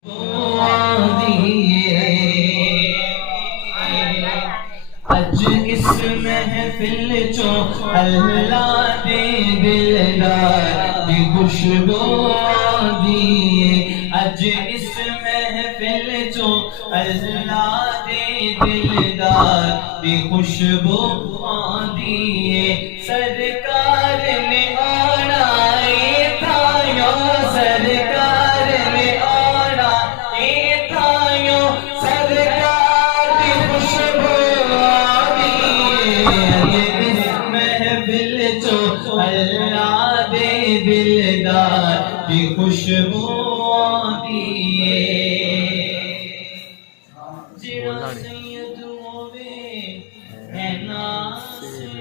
اج اس محفل چو اللہ دے دلدار دی خوشبو آندی ہے۔ اج اس محفل چو اللہ دے دلدار دی خوشبو آندی ہے۔ سرکار نے آنا اے تھایو، سرکار نے آنا اے تھایو، سرکار دی خوشبو آندی ہے۔ اس محفل چو اللہ دے دلدار دی خوشبو آندی ہے۔ جڑا سید ہووے اے ناصر،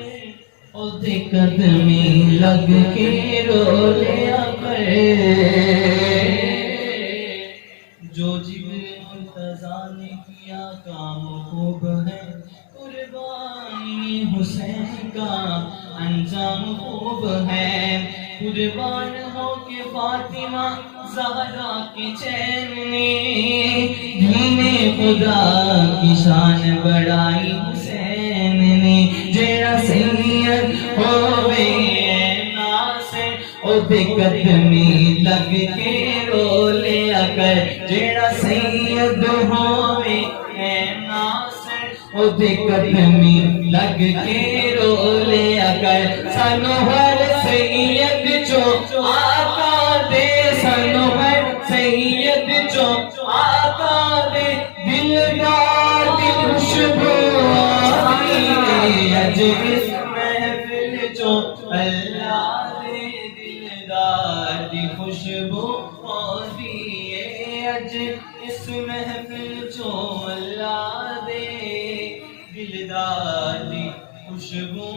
اودے قدمی لگ کے رو لیا کرے۔ جو جبریل مرتضیٰ نے کیا کام خوب ہے، قربانی حسین کا انجام خوب ہے۔ قربان ہو کے فاطمہ زہرا کے چین نے، دین خدا کی شان بڑھائی حسین نے۔ جیڑا سید ہووے اے ناصر، اودے قدمی لگ کے رو لیا کر۔ جیڑا سید ہووے اے ناصر، اودے قدمی لگ کے رو لیا کر۔ سانو ہر سید چو آقا دے، سانو ہر سید چو آقا دے دلدار دی خوشبو آندی ہے۔ اج اس محفل چو اللہ دے دلدار دی خوشبو آندی ہے۔ اج اس محفل چو اللہ دے دلدار دی خوشبو